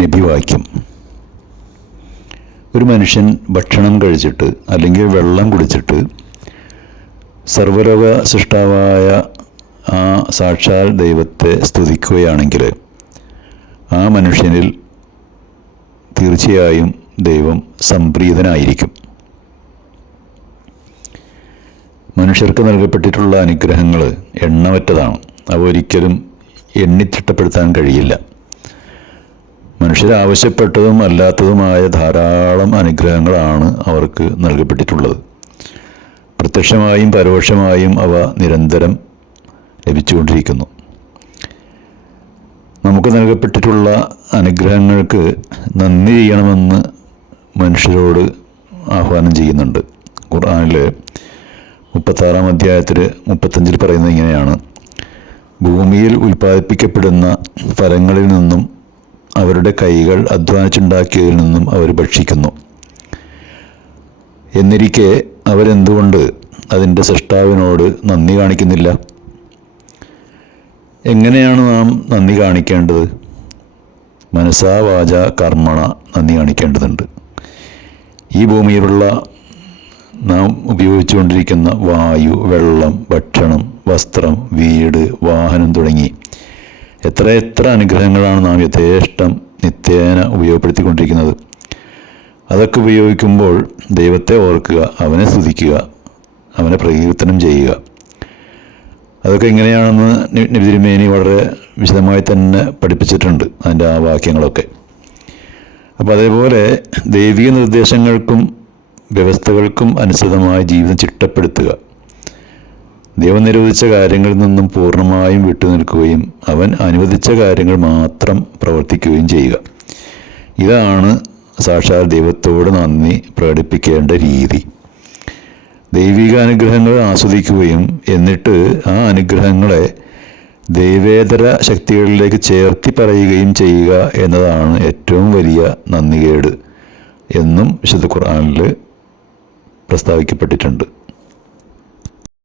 നബിവാക്യം. ഒരു മനുഷ്യൻ ഭക്ഷണം കഴിച്ചിട്ട് അല്ലെങ്കിൽ വെള്ളം കുടിച്ചിട്ട് സർവ്വലോക സൃഷ്ടാവായ ആ സാക്ഷാൽ ദൈവത്തെ സ്തുതിക്കുകയാണെങ്കിൽ ആ മനുഷ്യനിൽ തീർച്ചയായും ദൈവം സംപ്രീതനായിരിക്കും. മനുഷ്യർക്ക് നൽകപ്പെട്ടിട്ടുള്ള അനുഗ്രഹങ്ങൾ എണ്ണമറ്റതാണ്. അവ ഒരിക്കലും എണ്ണിത്തിട്ടപ്പെടുത്താൻ കഴിയില്ല. മനുഷ്യരാവശ്യപ്പെട്ടതും അല്ലാത്തതുമായ ധാരാളം അനുഗ്രഹങ്ങളാണ് അവർക്ക് നൽകപ്പെട്ടിട്ടുള്ളത്. പ്രത്യക്ഷമായും പരോക്ഷമായും അവ നിരന്തരം ലഭിച്ചുകൊണ്ടിരിക്കുന്നു. നമുക്ക് നൽകപ്പെട്ടിട്ടുള്ള അനുഗ്രഹങ്ങൾക്ക് നന്ദി ചെയ്യണമെന്ന് മനുഷ്യരോട് ആഹ്വാനം ചെയ്യുന്നുണ്ട്. ഖുർആനിൽ 36-ാം അധ്യായത്തിൽ 35-ൽ പറയുന്നത് ഇങ്ങനെയാണ്: ഭൂമിയിൽ ഉൽപ്പാദിപ്പിക്കപ്പെടുന്ന ഫലങ്ങളിൽ നിന്നും അവരുടെ കൈകൾ അധ്വാനിച്ചുണ്ടാക്കിയതിൽ നിന്നും അവർ ഭക്ഷിക്കുന്നു. എന്നിരിക്കെ അവരെന്തുകൊണ്ട് അതിൻ്റെ സൃഷ്ടാവിനോട് നന്ദി കാണിക്കുന്നില്ല? എങ്ങനെയാണ് നാം നന്ദി കാണിക്കേണ്ടത്? മനസാ വാച കർമ്മണ നന്ദി കാണിക്കേണ്ടതുണ്ട്. ഈ ഭൂമിയിലുള്ള നാം ഉപയോഗിച്ചുകൊണ്ടിരിക്കുന്ന വായു, വെള്ളം, ഭക്ഷണം, വസ്ത്രം, വീട്, വാഹനം തുടങ്ങി എത്ര അനുഗ്രഹങ്ങളാണ് നാം യഥേഷ്ടം നിത്യേന ഉപയോഗപ്പെടുത്തിക്കൊണ്ടിരിക്കുന്നത്. അതൊക്കെ ഉപയോഗിക്കുമ്പോൾ ദൈവത്തെ ഓർക്കുക, അവനെ സ്തുതിക്കുക, അവനെ പ്രകീർത്തനം ചെയ്യുക. അതൊക്കെ എങ്ങനെയാണെന്ന് നബി തിരുമേനി വളരെ വിശദമായി തന്നെ പഠിപ്പിച്ചിട്ടുണ്ട്, അതിൻ്റെ ആ വാക്യങ്ങളൊക്കെ. അപ്പോൾ അതേപോലെ ദൈവിക നിർദ്ദേശങ്ങൾക്കും വ്യവസ്ഥകൾക്കും അനുസൃതമായ ജീവിതം ചിട്ടപ്പെടുത്തുക, ദൈവം നിരോധിച്ച കാര്യങ്ങളിൽ നിന്നും പൂർണ്ണമായും വിട്ടുനിൽക്കുകയും അവൻ അനുവദിച്ച കാര്യങ്ങൾ മാത്രം പ്രവർത്തിക്കുകയും ചെയ്യുക. ഇതാണ് സാക്ഷാൽ ദൈവത്തോട് നന്ദി പ്രകടിപ്പിക്കേണ്ട രീതി. ദൈവിക അനുഗ്രഹങ്ങൾ ആസ്വദിക്കുകയും എന്നിട്ട് ആ അനുഗ്രഹങ്ങളെ ദൈവേതര ശക്തികളിലേക്ക് ചേർത്തി പറയുകയും ചെയ്യുക എന്നതാണ് ഏറ്റവും വലിയ നന്ദികേട് എന്നും വിശുദ്ധ ഖുർആനിൽ പ്രസ്താവിക്കപ്പെട്ടിട്ടുണ്ട്.